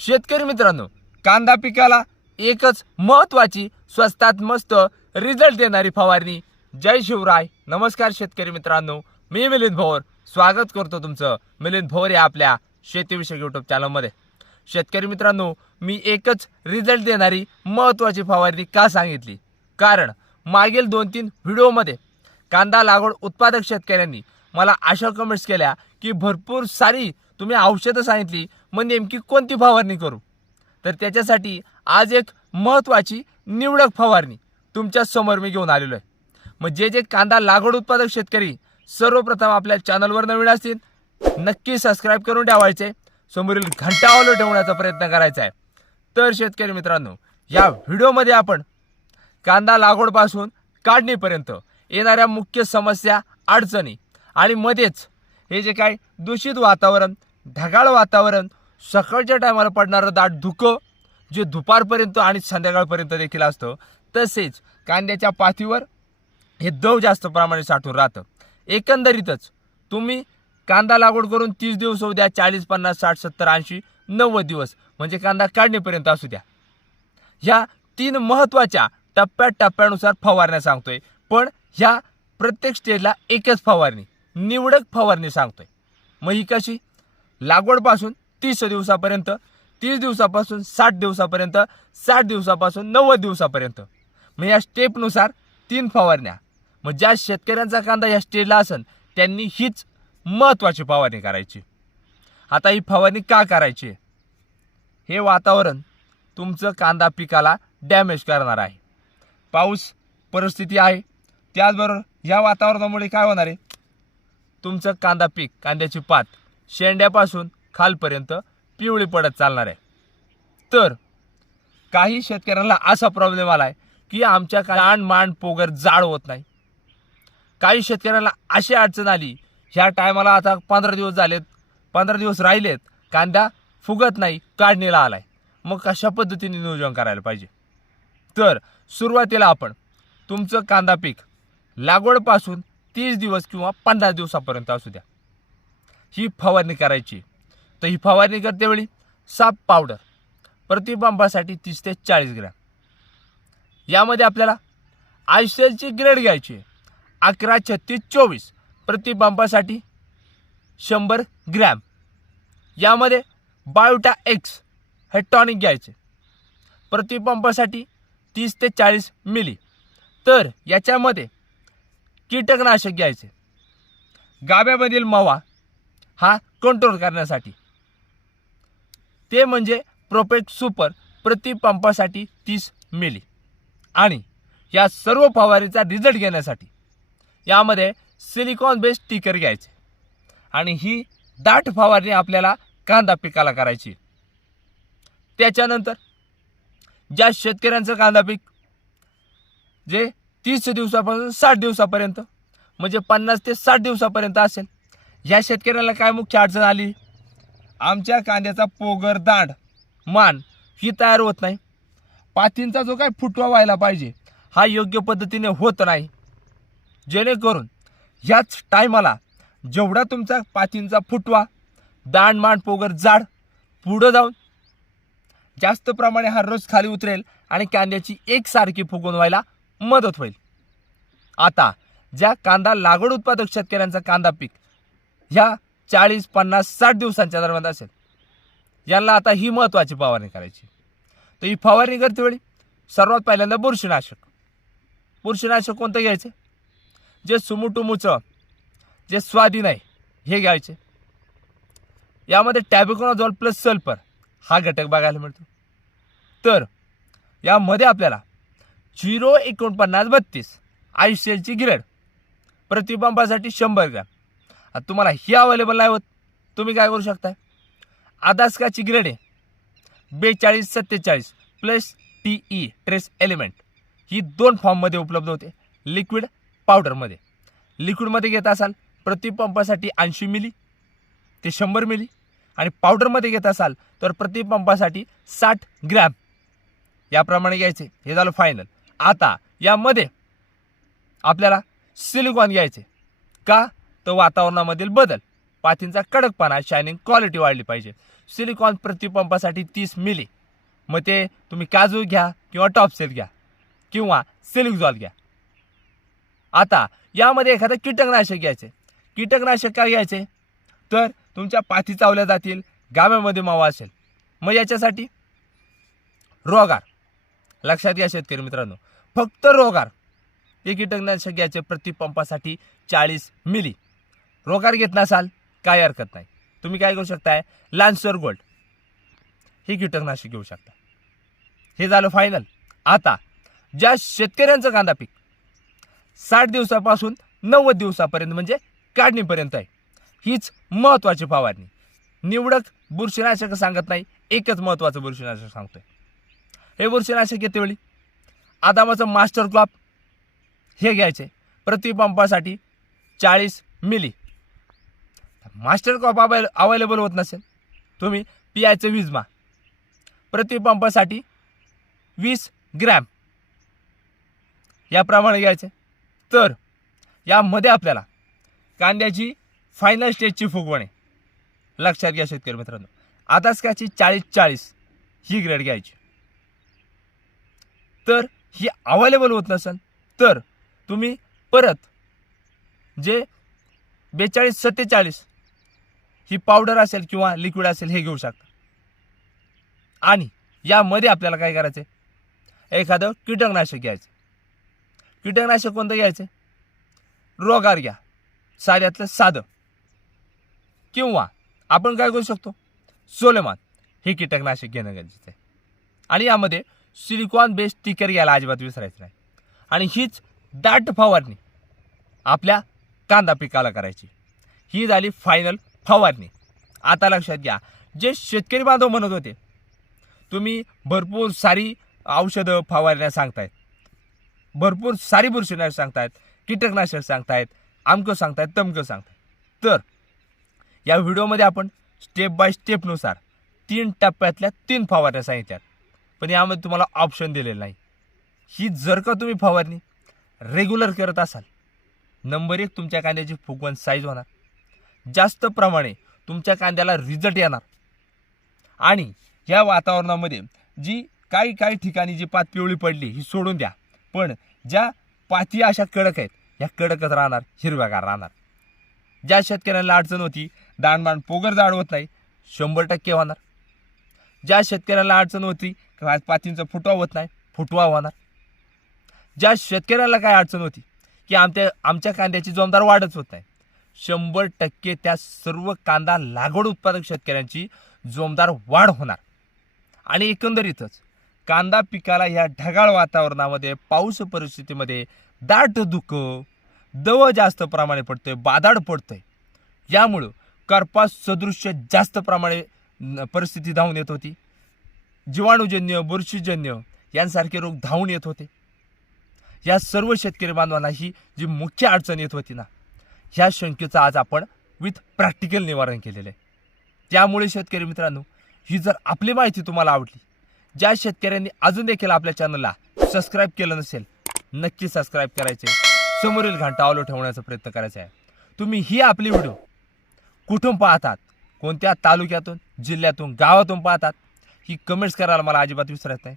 शेतकरी मित्रांनो कांदा पिकाला एकच महत्वाची स्वस्तात मस्त रिझल्ट देणारी फवारणी. जय शिवराय. नमस्कार शेतकरी मित्रांनो. मी मिलिंद भोर स्वागत करतो तुमचं मिलिंद भोर या आपल्या शेतीविषयक यूट्यूब चॅनलमध्ये शेतकरी मित्रांनो मी एकच रिझल्ट देणारी महत्त्वाची फवारणी का सांगितली? कारण मागील दोन तीन व्हिडिओमध्ये कांदा लागवड उत्पादक शेतकऱ्यांनी मला अशा कमेंट्स केल्या की भरपूर सारी तुम्ही औषधं सांगितली मग नेमकी कोणती फवारणी करू? तर त्याच्यासाठी आज एक महत्त्वाची निवडक फवारणी तुमच्यासमोर मी घेऊन आलेलो आहे. मग जे जे कांदा लागवड उत्पादक शेतकरी सर्वप्रथम आपल्या चॅनलवर नवीन असतील नक्की सबस्क्राईब करून ठेवायचे. समोरील घंटा ऑलो ठेवण्याचा प्रयत्न करायचा आहे. तर शेतकरी मित्रांनो या व्हिडिओमध्ये आपण कांदा लागवडपासून काढणीपर्यंत येणाऱ्या मुख्य समस्या अडचणी आणि मध्येच हे जे काय दूषित वातावरण ढगाळ वातावरण सकाळच्या टायमाला पडणारं दाट धुकं जे दुपारपर्यंत आणि संध्याकाळपर्यंत देखील असतं तसेच कांद्याच्या पातीवर हे दव जास्त प्रमाणे साठून राहतं. एकंदरीतच तुम्ही कांदा लागवड करून तीस दिवस होऊ द्या चाळीस पन्नास साठ सत्तर ऐंशी नव्वद दिवस म्हणजे कांदा काढणीपर्यंत असू द्या. ह्या तीन महत्त्वाच्या टप्प्या टप्प्यानुसार फवारण्या सांगतोय. पण ह्या प्रत्येक स्टेजला एकच फवारणी निवडक फवारणी सांगतोय. मग ही कशी? लागवडपासून तीस दिवसापर्यंत तीस दिवसापासून साठ दिवसापर्यंत साठ दिवसापासून नव्वद दिवसापर्यंत. मग या स्टेपनुसार तीन फवारण्या. मग ज्या शेतकऱ्यांचा कांदा या स्टेजला असेल त्यांनी हीच महत्त्वाची फवारणी करायची. आता ही फवारणी का करायची? हे वातावरण तुमचं कांदा पिकाला डॅमेज करणार आहे. पाऊस परिस्थिती आहे. त्याचबरोबर या वातावरणामुळे काय होणार आहे? तुमचं कांदा पीक कांद्याची पात शेंड्यापासून खालपर्यंत पिवळी पडत चालणार आहे. तर काही शेतकऱ्यांना असा प्रॉब्लेम आला आहे की आमच्या कांड मांड पोगर जाड होत नाही. काही शेतकऱ्यांना अशी अडचण आली ह्या टायमाला आता पंधरा दिवस झालेत पंधरा दिवस राहिलेत कांदा फुगत नाही काढणीला आलाय. मग कशा पद्धतीने नियोजन करायला पाहिजे? तर सुरुवातीला आपण तुमचं कांदा पीक लागवडपासून तीस दिवस किंवा पंधरा दिवसापर्यंत असू द्या. ही फवारणी करायची. तर ही फवारणी करते वेळी साप पावडर प्रतिबंबासाठी तीस ते चाळीस ग्रॅम. यामध्ये आपल्याला आयसेलची ग्रेड घ्यायची आहे. अकरा छत्तीस चोवीस प्रतिबंबासाठी शंभर ग्रॅम. यामध्ये बायोटा एक्स हे टॉनिक घ्यायचे. प्रतिबंबासाठी तीस ते चाळीस मिली. तर याच्यामध्ये कीटकनाशक घ्यायचे. गाभ्यामधील मवा हा कंट्रोल करण्यासाठी. ते म्हणजे प्रोपेक्ट सुपर प्रतिपंपासाठी तीस मिली. आणि या सर्व फवारीचा रिझल्ट घेण्यासाठी यामध्ये सिलिकॉन बेस्ड टिकर घ्यायचे. आणि ही दाट फवारणी आपल्याला कांदा पिकाला करायची. त्याच्यानंतर ज्या शेतकऱ्यांचं कांदा पीक जे तीस दिवसापासून साठ दिवसापर्यंत म्हणजे पन्नास ते साठ दिवसापर्यंत असेल या शेतकऱ्याला काय मुख्य अडचण आली? आमच्या कांद्याचा पोगर दांड मान ही तयार होत नाही. पातींचा जो काय फुटवा व्हायला पाहिजे हा योग्य पद्धतीने होत नाही. जेणेकरून ह्याच टायमाला जेवढा तुमचा पातींचा फुटवा दांड मांड पोगर जाड पुढं जाऊन जास्त प्रमाणे हा रोज खाली उतरेल आणि कांद्याची एकसारखी फुगवून व्हायला मदत होईल. आता ज्या कांदा लागवड उत्पादक शेतकऱ्यांचा कांदा पीक ह्या चाळीस पन्नास साठ दिवसांच्या दरम्यान असेल. यांना आता ही महत्त्वाची फवारणी करायची. तर ही फवारणी करते वेळी सर्वात पहिल्यांदा बुरशीनाशक. बुरशीनाशक कोणतं घ्यायचं? जे सुमुटुमुचं जे स्वाधीन आहे हे घ्यायचे. यामध्ये टॅबिकोनाझॉल प्लस सल्फर हा घटक बघायला मिळतो. तर यामध्ये आपल्याला झिरो एकोणपन्नास बत्तीस आयुष्यची ग्रेड प्रतिबंबासाठी शंभर ग्रॅम. आता तुम्हाला ही अवेलेबल नाही होत तुम्ही काय करू शकताय? आदास्काची ग्रेड आहे. बेचाळीस सत्तेचाळीस plus T E trace element ही दोन फॉर्ममध्ये उपलब्ध होते लिक्विड पावडरमध्ये लिक्विडमध्ये घेत असाल प्रतिपंपासाठी ऐंशी मिली ते शंभर मिली आणि पावडरमध्ये घेत असाल तर प्रतिपंपासाठी साठ ग्रॅम याप्रमाणे घ्यायचे हे झालं फायनल आता यामध्ये आपल्याला सिलिकॉन घ्यायचे. का? तर वातावरणामधील बदल. पातींचा कडकपणा शायनिंग क्वालिटी वाढली पाहिजे. सिलिकॉन प्रतिपंपासाठी तीस मिली मग ते तुम्ही काजू घ्या किंवा टॉपसेल घ्या किंवा सिलिकझॉल घ्या. आता यामध्ये एखादं कीटकनाशक घ्यायचे. कीटकनाशक काय घ्यायचे? तर तुमच्या पाथी चावल्या जातील गाव्यामध्ये मावा असेल. मग याच्यासाठी रोगार. लक्षात घ्या शेतकरी मित्रांनो. फक्त रोगार. हे कीटकनाशक घ्यायचे प्रतिपंपासाठी चाळीस मिली रोकार घेत नसाल काय हरकत नाही. तुम्ही काय करू शकताय? लान्सर गोल्ड हे कीटकनाशक घेऊ शकता. हे झालं फायनल आता ज्या शेतकऱ्यांचं कांदा पीक साठ दिवसापासून नव्वद दिवसापर्यंत म्हणजे काढणीपर्यंत आहे हीच महत्त्वाची फवारणी. निवडक बुरशीनाशक सांगत नाही एकच महत्त्वाचं बुरशीनाशक सांगतोय. हे बुरशीनाशक येते वेळी? आदामाचं मास्टर क्लॉप हे घ्यायचे. प्रतिपंपासाठी चाळीस मिली मास्टर कॉप अवेल अवेलेबल होत नसेल तुम्ही पियाचं विजमा प्रतिपंपासाठी वीस ग्रॅम. याप्रमाणे घ्यायचे. तर यामध्ये आपल्याला कांद्याची फायनल स्टेजची फुगवणे लक्षात घ्या शेतकरी मित्रांनो. आताचकाची चाळीस चाळीस ही ग्रेड घ्यायची. तर ही अवेलेबल होत नसेल तर तुम्ही परत जे बेचाळीस सत्तेचाळीस ही पावडर असेल किंवा लिक्विड असेल हे घेऊ शकता. आणि यामध्ये आपल्याला काय करायचं आहे एखादं कीटकनाशक घ्यायचं. कीटकनाशक कोणतं घ्यायचं? रोगार घ्या. साध्यातलं साधं. किंवा आपण काय करू शकतो? सोलेमान हे कीटकनाशक घेणं गरजेचं आहे. आणि यामध्ये सिलिकॉन बेस्ड टिकर घ्यायला अजिबात विसरायचं नाही. आणि हीच दाट फवारणी आपल्या कांदा पिकाला करायची. ही झाली फायनल फवारणी. आता लक्षात घ्या जे शेतकरी बांधव म्हणत होते तुम्ही भरपूर सारी औषधं फवारण्या सांगतायत. भरपूर सारी बुरशीनाशक सांगतायत कीटकनाशक सांगतायत आमकं सांगतायत तमकं सांगतायत. तर या व्हिडिओमध्ये आपण स्टेप बाय स्टेपनुसार तीन टप्प्यातल्या तीन फवारण्या सांगितल्यात. पण यामध्ये तुम्हाला ऑप्शन दिलेलं नाही. ही जर का तुम्ही फवारणी रेग्युलर करत असाल नंबर एक तुमच्या कांद्याची फुगवण साईज होणार. जास्त प्रमाणे तुमच्या कांद्याला रिझल्ट येणार. आणि या वातावरणामध्ये जी काही काही ठिकाणी जी पात पिवळी पडली ही सोडून द्या. पण ज्या पाती अशा कडक आहेत ह्या कडकच राहणार हिरव्यागार राहणार. ज्या शेतकऱ्यांना अडचण होती दाणबाण पोगर जाड होत नाही शंभर टक्के होणार. ज्या शेतकऱ्याला अडचण होती पातींचा फुटवा होत नाही फुटवा होणार. ज्या शेतकऱ्याला काय अडचण होती की आमच्या आमच्या कांद्याची जोमदार वाढच होत नाही. शंभर टक्के त्या सर्व कांदा लागवड उत्पादक शेतकऱ्यांची जोमदार वाढ होणार. आणि एकंदरीतच कांदा पिकाला या ढगाळ वातावरणामध्ये पाऊस परिस्थितीमध्ये दाट धुकं दव जास्त प्रमाणे पडतोय बादाड पडतोय. यामुळं करपास सदृश्य जास्त प्रमाणे परिस्थिती धावून येत होती. जीवाणूजन्य बुरशीजन्य यांसारखे रोग धावून येत होते. या सर्व शेतकरी बांधवांना ही जी मुख्य अडचण येत होती ना ह्या शंकेचं आज आपण विथ प्रॅक्टिकल निवारण केलेलं आहे. त्यामुळे शेतकरी मित्रांनो ही जर आपली माहिती तुम्हाला आवडली ज्या शेतकऱ्यांनी अजून देखील आपल्या चॅनलला सबस्क्राईब केलं नसेल नक्की सबस्क्राईब करायचे समोरील घंटा ऑलो ठेवण्याचा प्रयत्न करायचा आहे. तुम्ही ही आपली व्हिडिओ कुठून पाहतात कोणत्या तालुक्यातून जिल्ह्यातून गावातून पाहतात ही कमेंट्स करायला मला अजिबात विसरत नाही.